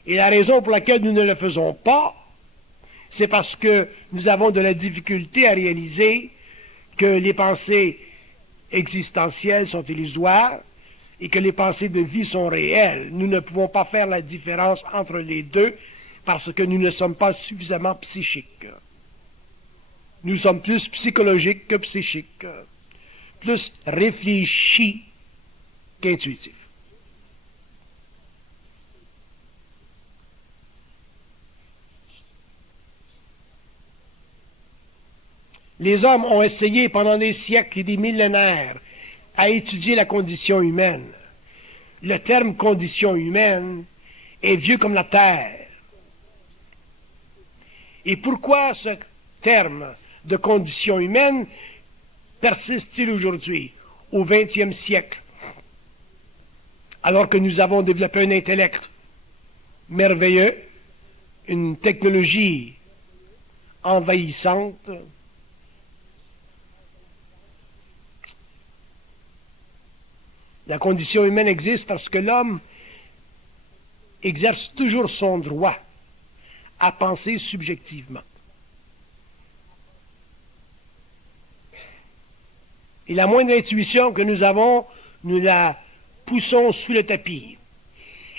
Et la raison pour laquelle nous ne le faisons pas, c'est parce que nous avons de la difficulté à réaliser que les pensées existentielles sont illusoires et que les pensées de vie sont réelles. Nous ne pouvons pas faire la différence entre les deux parce que nous ne sommes pas suffisamment psychiques. Nous sommes plus psychologiques que psychiques, plus réfléchis qu'intuitifs. Les hommes ont essayé pendant des siècles et des millénaires à étudier la condition humaine. Le terme condition humaine est vieux comme la terre. Et pourquoi ce terme de condition humaine persiste-t-il aujourd'hui, au XXe siècle, alors que nous avons développé un intellect merveilleux, une technologie envahissante, la condition humaine existe parce que l'homme exerce toujours son droit à penser subjectivement. Et la moindre intuition que nous avons, nous la poussons sous le tapis.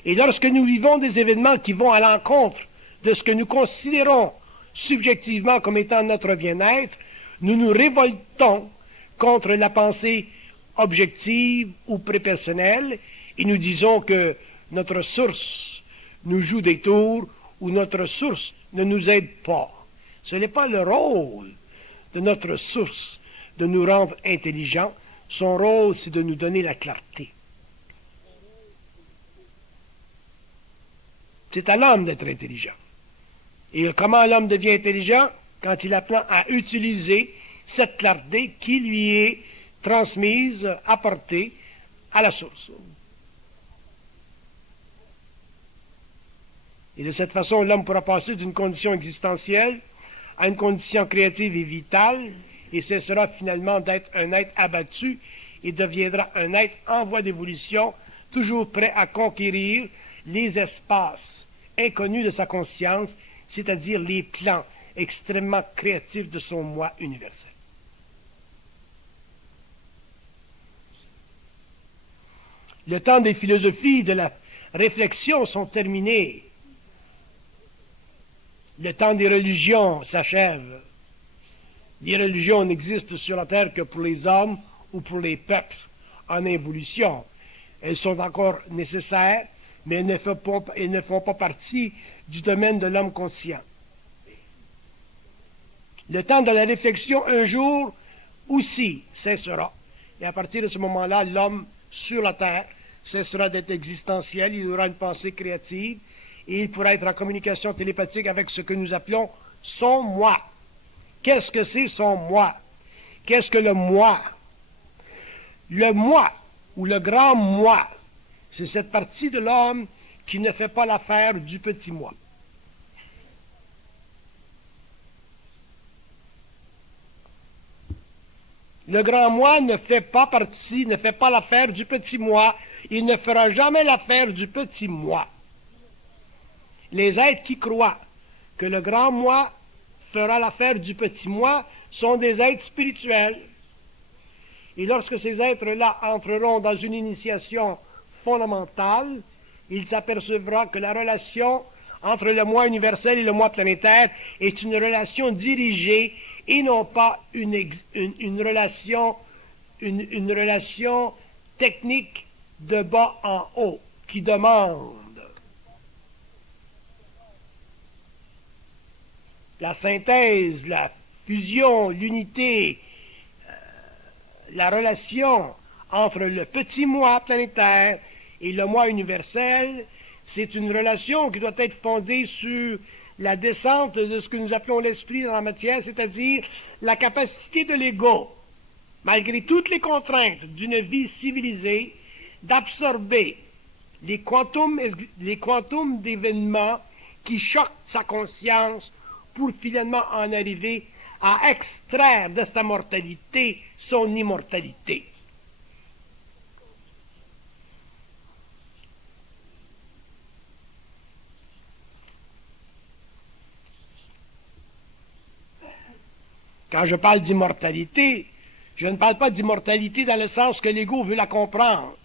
Et lorsque nous vivons des événements qui vont à l'encontre de ce que nous considérons subjectivement comme étant notre bien-être, nous nous révoltons contre la pensée objective ou prépersonnelle et nous disons que notre source nous joue des tours ou notre source ne nous aide pas. Ce n'est pas le rôle de notre source de nous rendre intelligents. Son rôle, c'est de nous donner la clarté. C'est à l'homme d'être intelligent. Et comment l'homme devient intelligent? Quand il apprend à utiliser cette clarté qui lui est transmise, apportée à la source. Et de cette façon, l'homme pourra passer d'une condition existentielle à une condition créative et vitale, et cessera finalement d'être un être abattu et deviendra un être en voie d'évolution, toujours prêt à conquérir les espaces inconnus de sa conscience, c'est-à-dire les plans extrêmement créatifs de son moi universel. Le temps des philosophies, de la réflexion sont terminés. Le temps des religions s'achève. Les religions n'existent sur la terre que pour les hommes ou pour les peuples en évolution. Elles sont encore nécessaires, mais elles ne font pas partie du domaine de l'homme conscient. Le temps de la réflexion, un jour, aussi cessera. Et à partir de ce moment-là, l'homme sur la terre cessera d'être existentiel, il aura une pensée créative et il pourra être en communication télépathique avec ce que nous appelons son moi. Qu'est-ce que c'est son moi? Qu'est-ce que le moi? Le moi, ou le grand moi, c'est cette partie de l'homme qui ne fait pas l'affaire du petit moi. Le grand moi ne fait pas partie, ne fait pas l'affaire du petit moi. Il ne fera jamais l'affaire du petit moi. Les êtres qui croient que le grand moi fera l'affaire du petit moi sont des êtres spirituels. Et lorsque ces êtres-là entreront dans une initiation fondamentale, ils s'apercevront que la relation entre le moi universel et le moi planétaire est une relation dirigée et non pas une relation technique de bas en haut qui demande la synthèse, la fusion, l'unité, la relation entre le petit moi planétaire et le moi universel. C'est une relation qui doit être fondée sur la descente de ce que nous appelons l'esprit dans la matière, c'est-à-dire la capacité de l'ego, malgré toutes les contraintes d'une vie civilisée, d'absorber les quantums d'événements qui choquent sa conscience pour finalement en arriver à extraire de sa mortalité son immortalité. Quand je parle d'immortalité, je ne parle pas d'immortalité dans le sens que l'ego veut la comprendre,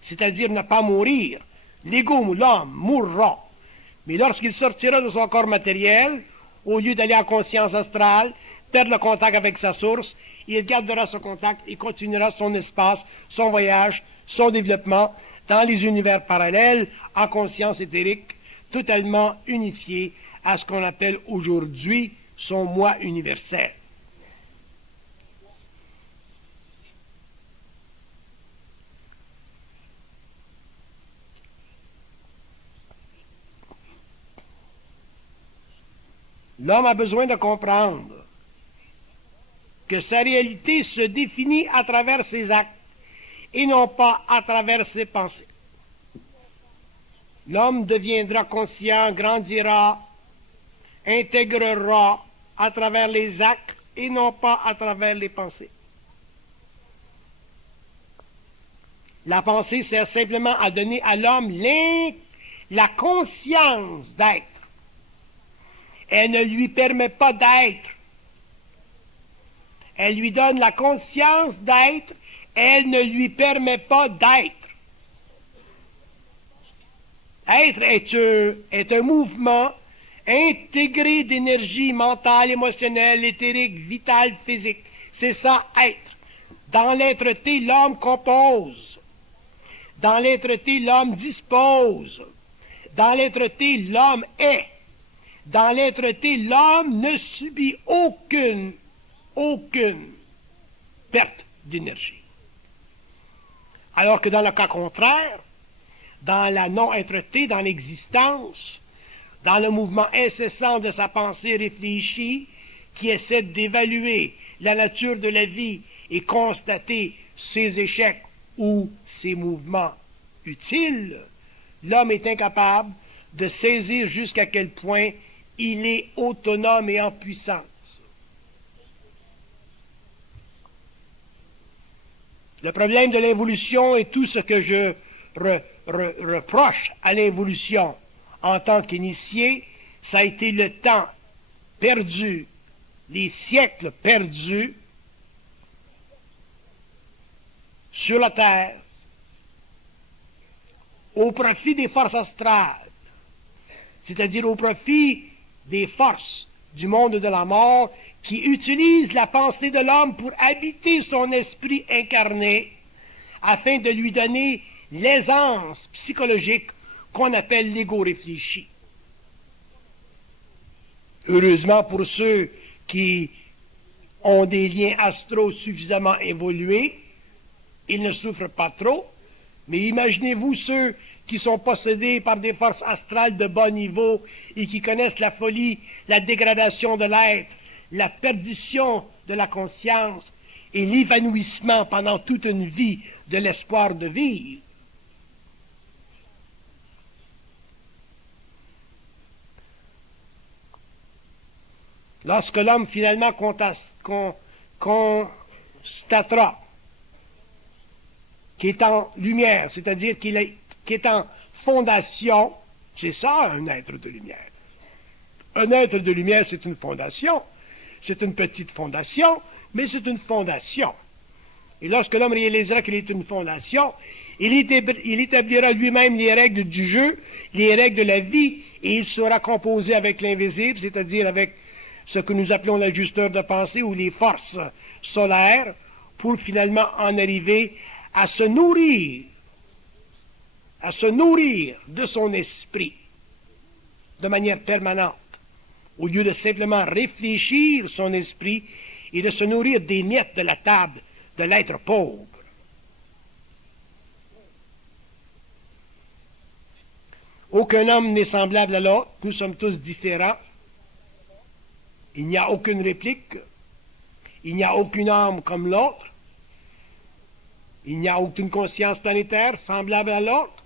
c'est-à-dire ne pas mourir. L'ego, l'homme, mourra. Mais lorsqu'il sortira de son corps matériel, au lieu d'aller en conscience astrale, perdre le contact avec sa source, il gardera ce contact et continuera son espace, son voyage, son développement dans les univers parallèles, en conscience éthérique, totalement unifié à ce qu'on appelle aujourd'hui son moi universel. L'homme a besoin de comprendre que sa réalité se définit à travers ses actes et non pas à travers ses pensées. L'homme deviendra conscient, grandira, intégrera à travers les actes et non pas à travers les pensées. La pensée sert simplement à donner à l'homme la conscience d'être. Elle ne lui permet pas d'être. Elle lui donne la conscience d'être, elle ne lui permet pas d'être. Être est un mouvement intégré d'énergie mentale, émotionnelle, éthérique, vitale, physique. C'est ça, être. Dans l'être-té, l'homme compose. Dans l'être-té, l'homme dispose. Dans l'être-té, l'homme est. Dans l'être-té, l'homme ne subit aucune perte d'énergie. Alors que dans le cas contraire, dans la non-être-té, dans l'existence, dans le mouvement incessant de sa pensée réfléchie, qui essaie d'évaluer la nature de la vie et constater ses échecs ou ses mouvements utiles, l'homme est incapable de saisir jusqu'à quel point il est autonome et en puissance. Le problème de l'évolution et tout ce que je reproche à l'évolution en tant qu'initié, ça a été le temps perdu, les siècles perdus sur la Terre au profit des forces astrales, c'est-à-dire au profit des forces du monde de la mort qui utilisent la pensée de l'homme pour habiter son esprit incarné afin de lui donner l'aisance psychologique qu'on appelle l'ego réfléchi. Heureusement pour ceux qui ont des liens astraux suffisamment évolués, ils ne souffrent pas trop, mais imaginez-vous ceux qui sont possédés par des forces astrales de bas niveau et qui connaissent la folie, la dégradation de l'être, la perdition de la conscience et l'évanouissement pendant toute une vie de l'espoir de vivre. Lorsque l'homme finalement statra, qui est en lumière, c'est-à-dire qui est en fondation. C'est ça, un être de lumière. Un être de lumière, c'est une fondation. C'est une petite fondation, mais c'est une fondation. Et lorsque l'homme réalisera qu'il est une fondation, il établira lui-même les règles du jeu, les règles de la vie, et il sera composé avec l'invisible, c'est-à-dire avec ce que nous appelons l'ajusteur de pensée ou les forces solaires, pour finalement en arriver à se nourrir de son esprit de manière permanente, au lieu de simplement réfléchir son esprit et de se nourrir des miettes de la table de l'être pauvre. Aucun homme n'est semblable à l'autre, nous sommes tous différents. Il n'y a aucune réplique, il n'y a aucune âme comme l'autre, il n'y a aucune conscience planétaire semblable à l'autre,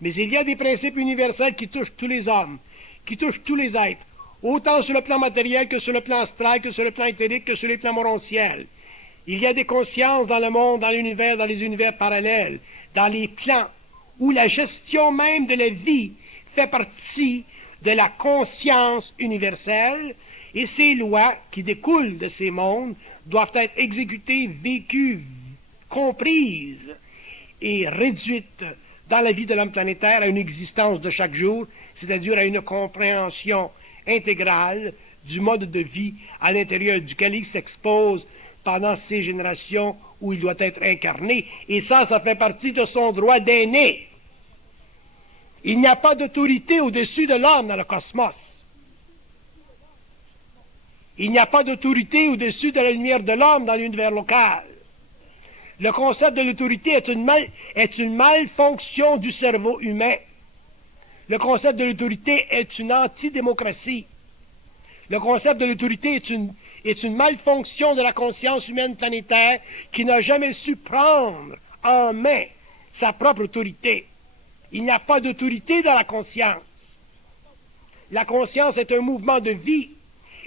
mais il y a des principes universels qui touchent tous les hommes, qui touchent tous les êtres, autant sur le plan matériel que sur le plan astral, que sur le plan éthérique, que sur les plans morontiels. Il y a des consciences dans le monde, dans l'univers, dans les univers parallèles, dans les plans où la gestion même de la vie fait partie de la conscience universelle, et ces lois qui découlent de ces mondes doivent être exécutées, vécues, comprises et réduites dans la vie de l'homme planétaire à une existence de chaque jour, c'est-à-dire à une compréhension intégrale du mode de vie à l'intérieur duquel il s'expose pendant ces générations où il doit être incarné. Et ça fait partie de son droit d'aîné. Il n'y a pas d'autorité au-dessus de l'homme dans le cosmos. Il n'y a pas d'autorité au-dessus de la lumière de l'homme dans l'univers local. Le concept de l'autorité est une malfonction du cerveau humain. Le concept de l'autorité est une antidémocratie. Le concept de l'autorité est une malfonction de la conscience humaine planétaire qui n'a jamais su prendre en main sa propre autorité. Il n'y a pas d'autorité dans la conscience. La conscience est un mouvement de vie.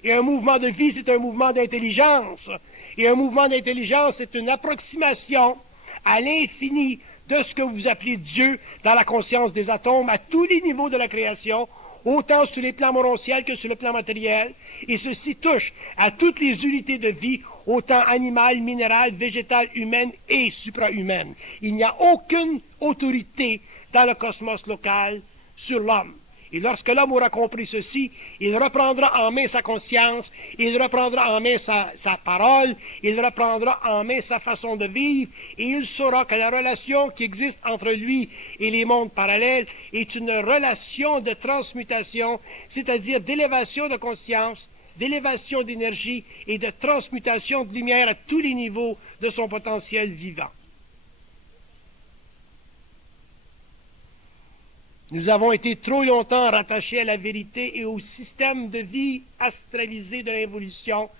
Et un mouvement de vie, c'est un mouvement d'intelligence. Et un mouvement d'intelligence, c'est une approximation à l'infini de ce que vous appelez Dieu dans la conscience des atomes à tous les niveaux de la création, autant sur les plans morontiels que sur le plan matériel. Et ceci touche à toutes les unités de vie, autant animales, minérales, végétales, humaines et suprahumaines. Il n'y a aucune autorité dans le cosmos local sur l'homme. Et lorsque l'homme aura compris ceci, il reprendra en main sa conscience, il reprendra en main sa parole, il reprendra en main sa façon de vivre, et il saura que la relation qui existe entre lui et les mondes parallèles est une relation de transmutation, c'est-à-dire d'élévation de conscience, d'élévation d'énergie et de transmutation de lumière à tous les niveaux de son potentiel vivant. Nous avons été trop longtemps rattachés à la vérité et au système de vie astralisé de l'évolution.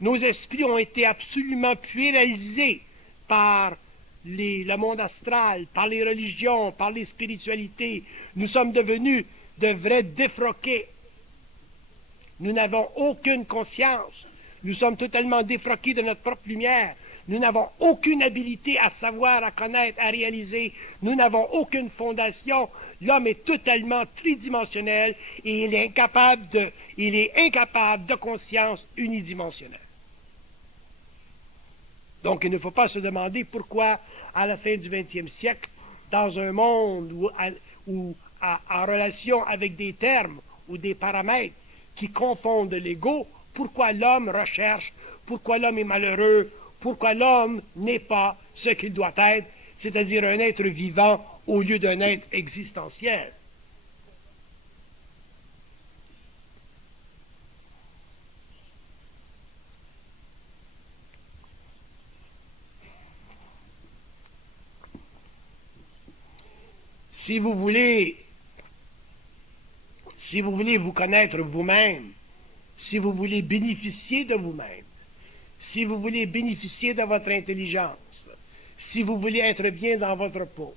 Nos esprits ont été absolument puéralisés par le monde astral, par les religions, par les spiritualités. Nous sommes devenus de vrais défroqués. Nous n'avons aucune conscience. Nous sommes totalement défroqués de notre propre lumière. Nous n'avons aucune habilité à savoir, à connaître, à réaliser. Nous n'avons aucune fondation. L'homme est totalement tridimensionnel et il est incapable de conscience unidimensionnelle. Donc, il ne faut pas se demander pourquoi, à la fin du XXe siècle, dans un monde où en relation avec des termes ou des paramètres qui confondent l'ego, pourquoi l'homme recherche, pourquoi l'homme est malheureux, pourquoi l'homme n'est pas ce qu'il doit être, c'est-à-dire un être vivant au lieu d'un être existentiel. Si vous voulez vous connaître vous-même, si vous voulez bénéficier de vous-même, si vous voulez bénéficier de votre intelligence, si vous voulez être bien dans votre peau,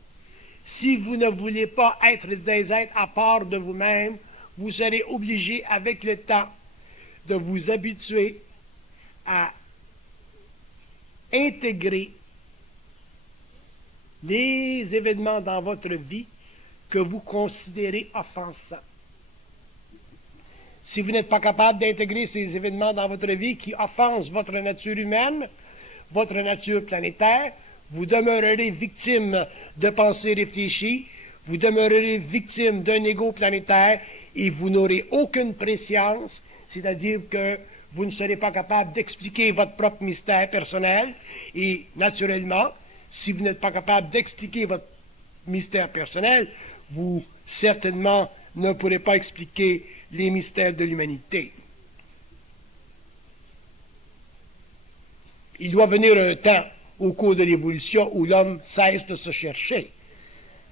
si vous ne voulez pas être des êtres à part de vous-même, vous serez obligé avec le temps de vous habituer à intégrer les événements dans votre vie que vous considérez offensants. Si vous n'êtes pas capable d'intégrer ces événements dans votre vie qui offensent votre nature humaine, votre nature planétaire, vous demeurerez victime de pensées réfléchies, vous demeurerez victime d'un ego planétaire et vous n'aurez aucune préscience, c'est-à-dire que vous ne serez pas capable d'expliquer votre propre mystère personnel et, naturellement, si vous n'êtes pas capable d'expliquer votre mystère personnel, vous, certainement, ne pourrez pas expliquer les mystères de l'humanité. Il doit venir un temps, au cours de l'évolution, où l'homme cesse de se chercher.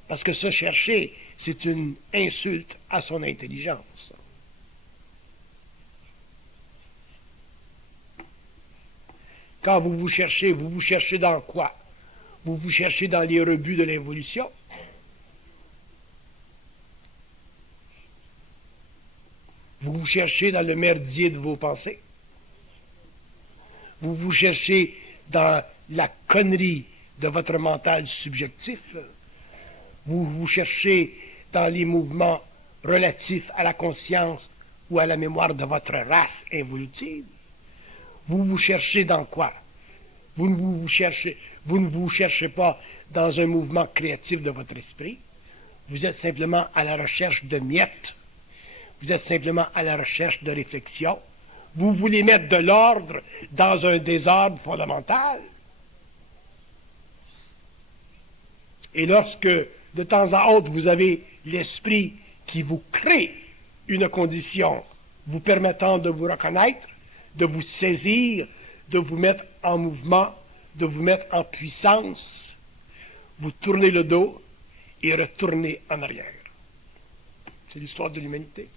Parce que se chercher, c'est une insulte à son intelligence. Quand vous vous cherchez dans quoi? Vous vous cherchez dans les rebuts de l'évolution. Vous vous cherchez dans le merdier de vos pensées. Vous vous cherchez dans la connerie de votre mental subjectif. Vous vous cherchez dans les mouvements relatifs à la conscience ou à la mémoire de votre race évolutive. Vous vous cherchez dans quoi? Vous ne vous cherchez pas dans un mouvement créatif de votre esprit. Vous êtes simplement à la recherche de miettes. Vous êtes simplement à la recherche de réflexion. Vous voulez mettre de l'ordre dans un désordre fondamental. Et lorsque, de temps à autre, vous avez l'esprit qui vous crée une condition vous permettant de vous reconnaître, de vous saisir, de vous mettre en mouvement, de vous mettre en puissance, vous tournez le dos et retournez en arrière. C'est l'histoire de l'humanité.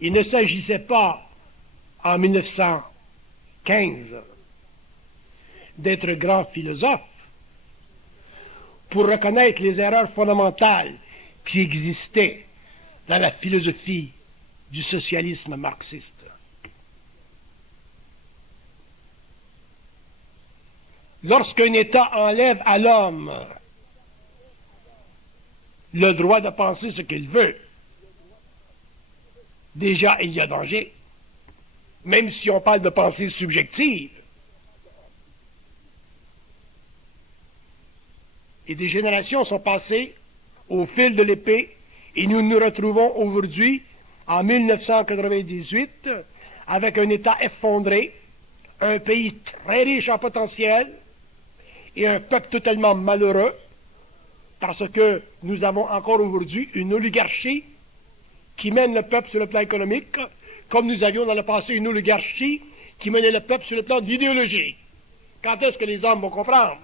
Il ne s'agissait pas, en 1915, d'être grand philosophe pour reconnaître les erreurs fondamentales qui existaient dans la philosophie du socialisme marxiste. Lorsqu'un État enlève à l'homme le droit de penser ce qu'il veut, déjà il y a danger, même si on parle de pensée subjective. Et des générations sont passées au fil de l'épée et nous nous retrouvons aujourd'hui, en 1998, avec un État effondré, un pays très riche en potentiel et un peuple totalement malheureux parce que nous avons encore aujourd'hui une oligarchie qui mène le peuple sur le plan économique, comme nous avions dans le passé une oligarchie qui menait le peuple sur le plan de l'idéologie. Quand est-ce que les hommes vont comprendre?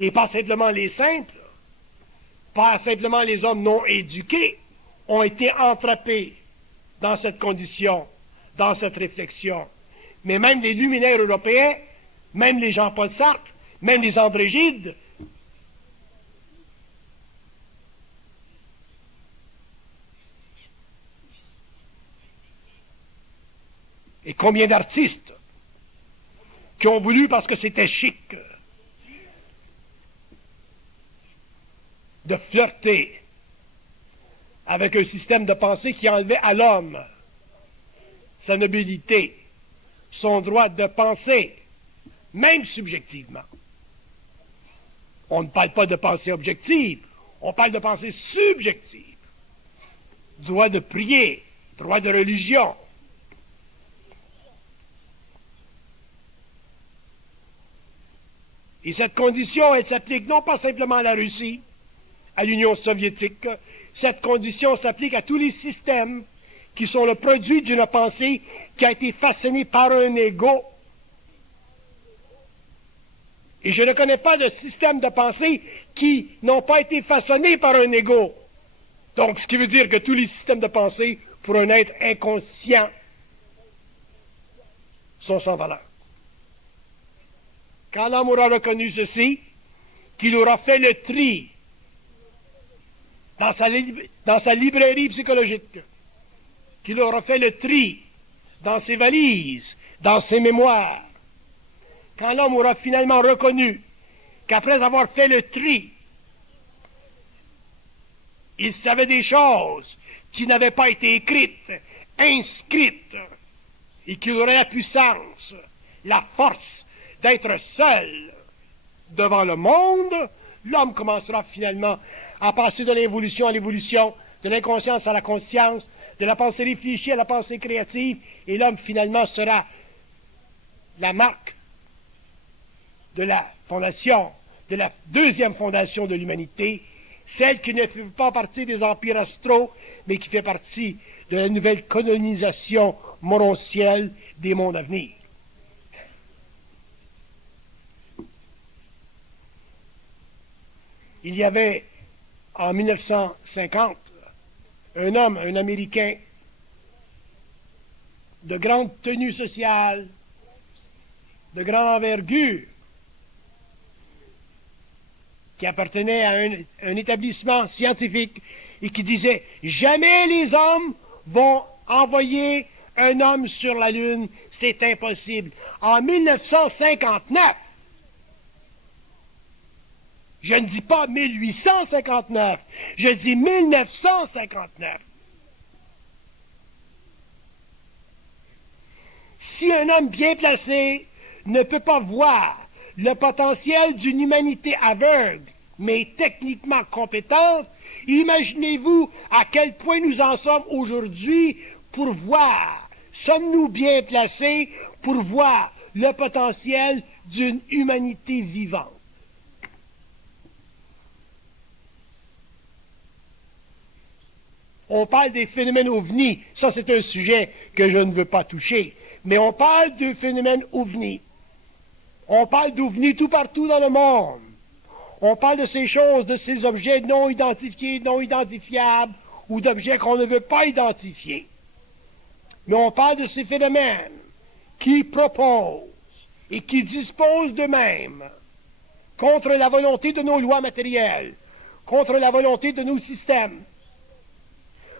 Et pas simplement les simples, pas simplement les hommes non éduqués, ont été entrappés dans cette condition, dans cette réflexion. Mais même les luminaires européens, même les Jean-Paul Sartre, même les André Gide, et combien d'artistes qui ont voulu, parce que c'était chic, de flirter avec un système de pensée qui enlevait à l'homme sa nobilité, son droit de penser, même subjectivement. On ne parle pas de pensée objective, on parle de pensée subjective. Droit de prier, droit de religion. Et cette condition, elle s'applique non pas simplement à la Russie, à l'Union soviétique, cette condition s'applique à tous les systèmes qui sont le produit d'une pensée qui a été façonnée par un ego. Et je ne connais pas de système de pensée qui n'ont pas été façonnés par un ego. Donc, ce qui veut dire que tous les systèmes de pensée, pour un être inconscient, sont sans valeur. Quand l'homme aura reconnu ceci, qu'il aura fait le tri dans sa librairie psychologique, qu'il aura fait le tri dans ses valises, dans ses mémoires, quand l'homme aura finalement reconnu qu'après avoir fait le tri, il savait des choses qui n'avaient pas été écrites, inscrites, et qu'il aurait la puissance, la force d'être seul devant le monde, l'homme commencera finalement à passer de l'involution à l'évolution, de l'inconscience à la conscience, de la pensée réfléchie à la pensée créative, et l'homme finalement sera la marque de la fondation, de la deuxième fondation de l'humanité, celle qui ne fait pas partie des empires astraux, mais qui fait partie de la nouvelle colonisation morontielle des mondes à venir. Il y avait, en 1950, un homme, un Américain, de grande tenue sociale, de grande envergure, qui appartenait à un établissement scientifique et qui disait « Jamais les hommes vont envoyer un homme sur la Lune, c'est impossible. » En 1959, je ne dis pas 1859, je dis 1959. Si un homme bien placé ne peut pas voir le potentiel d'une humanité aveugle, mais techniquement compétente, imaginez-vous à quel point nous en sommes aujourd'hui pour voir, sommes-nous bien placés pour voir le potentiel d'une humanité vivante? On parle des phénomènes ovnis, ça c'est un sujet que je ne veux pas toucher, mais on parle de phénomènes ovnis. On parle d'ovnis tout partout dans le monde. On parle de ces choses, de ces objets non identifiés, non identifiables, ou d'objets qu'on ne veut pas identifier. Mais on parle de ces phénomènes qui proposent et qui disposent d'eux-mêmes contre la volonté de nos lois matérielles, contre la volonté de nos systèmes,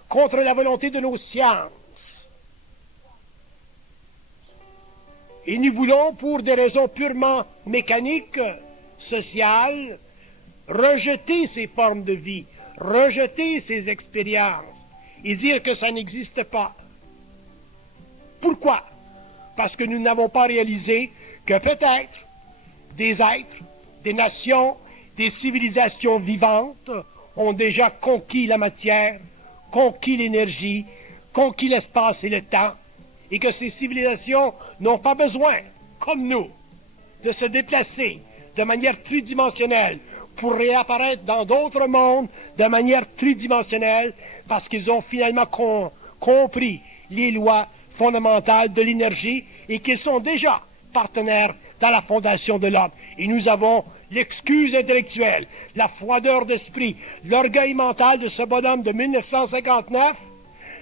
contre la volonté de nos sciences. Et nous voulons, pour des raisons purement mécaniques, sociales, rejeter ces formes de vie, rejeter ces expériences et dire que ça n'existe pas. Pourquoi? Parce que nous n'avons pas réalisé que peut-être des êtres, des nations, des civilisations vivantes ont déjà conquis la matière, conquis l'énergie, conquis l'espace et le temps, et que ces civilisations n'ont pas besoin, comme nous, de se déplacer de manière tridimensionnelle pour réapparaître dans d'autres mondes de manière tridimensionnelle, parce qu'ils ont finalement compris les lois fondamentales de l'énergie et qu'ils sont déjà partenaires dans la fondation de l'homme. Et nous avons l'excuse intellectuelle, la froideur d'esprit, l'orgueil mental de ce bonhomme de 1959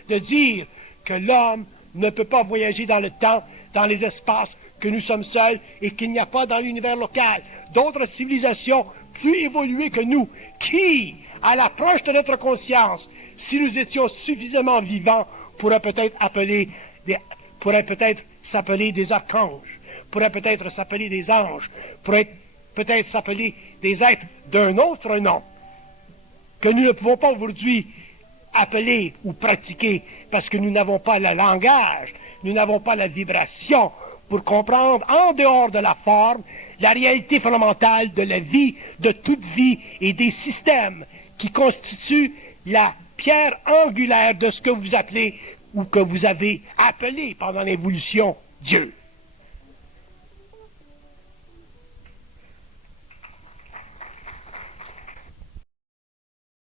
de dire que l'homme ne peut pas voyager dans le temps, dans les espaces, que nous sommes seuls et qu'il n'y a pas dans l'univers local d'autres civilisations plus évoluées que nous, qui, à l'approche de notre conscience, si nous étions suffisamment vivants, pourraient peut-être s'appeler des archanges, pourraient peut-être s'appeler des anges, pourraient peut-être s'appeler des êtres d'un autre nom, que nous ne pouvons pas aujourd'hui appeler ou pratiquer, parce que nous n'avons pas le langage, nous n'avons pas la vibration pour comprendre en dehors de la forme la réalité fondamentale de la vie, de toute vie et des systèmes qui constituent la pierre angulaire de ce que vous appelez ou que vous avez appelé pendant l'évolution Dieu.